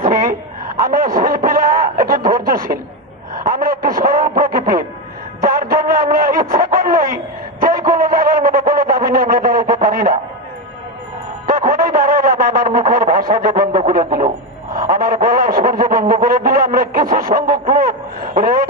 আছি, আমরা শিল্পীরা একটু ধৈর্যশীল, আমরা একটি সরল প্রকৃতির। যার জন্য আমরা ইচ্ছে করলেই যে কোনো জায়গার মধ্যে কোনো দাবি নিয়ে আমরা দাঁড়াইতে পারি না। তখনই দাঁড়াইলাম আমার মুখের ভাষা যে বন্ধ করে দিল, আমার গলার সূর্য বন্ধ করে দিল, আমরা কিছু সংখ্যক লোক রেড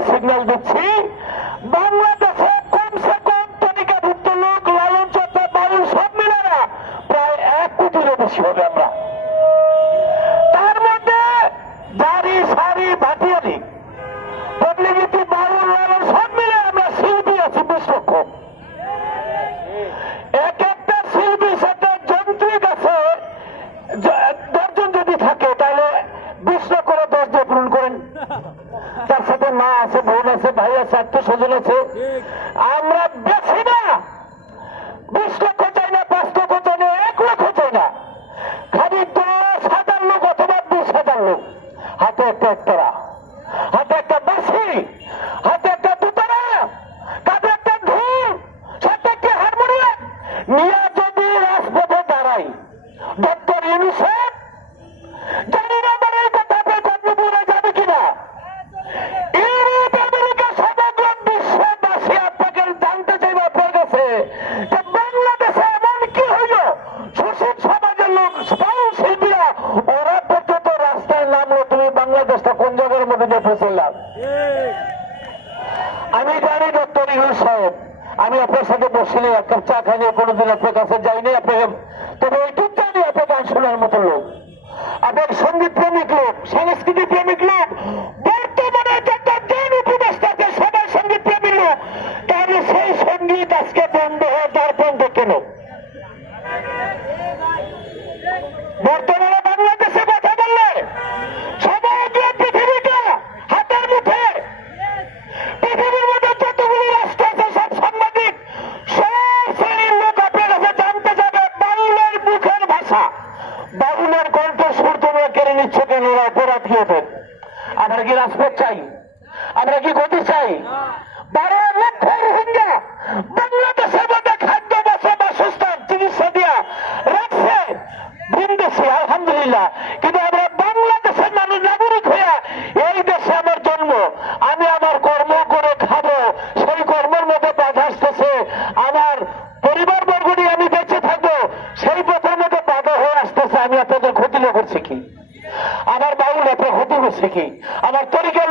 দশজন যদি থাকে, তাহলে বিশ করে দশ দিয়ে পূরণ করেন। তার সাথে মা আছে, বোন আছে, ভাই আছে, আত্মীয় স্বজন আছে। আমরা বেশি না। বিশ লক্ষ চাই না, পাঁচ লক্ষ চাই না, এক লক্ষ চাই না। খালি দশ হাজার লোক অথবা বিশ হাজার লোক। হাতে একটা একতারা হাতে একটা বাসি হাতে একটা দুতারা কাঁধে একটা ঢোল। সাথে একটা হারমোনিয়াম। নিয়ে ফেসেলাম আমি জানি ডক্টর ইউনুস সাহেব, আমি আপনার সাথে বসিনি, এক কাপ চা খাইনি, কোনোদিন আপনার কাছে যাইনি আপনাকে। তবে এইটুক জানি আপনি গান শোনার মতো লোক। আপনার সংগীত প্রেমিক লোক সংস্কৃতি প্রেমিক লোক, বর্তমানে যত জন উপদেষ্টাকে সবাই সংগীত প্রেমী লোক, তাহলে সেই সংগীত আজকে বন্ধ হয়ে যাওয়ার বন্ধ কেন? বর্তমানে দেখিয়ে দেন আমরা কি রাজপথ চাই? আমরা কি গতি চাই? বারো লক্ষ রোহিঙ্গা বাংলাদেশের মধ্যে খাদ্য, বাসা বাসস্থান, চিকিৎসা দিয়া রাখছে। ভিনদেশি আলহামদুলিল্লাহ। কিন্তু আমরা বাংলাদেশের মানুষ, নাগরিক হইয়া এই দেশে আমার জন্ম। আমি আমার কর্ম করে খাব। সেই কর্মের মধ্যে বাধা আসতেছে। আমার পরিবার বর্গ আমি বেঁচে থাকব। সেই পথের মধ্যে বাধা হয়ে আসতেছে। আমি আপনাদের ক্ষতি না করছি কি? আমার বাউল এত হতে গেছে কি আমার তরিকার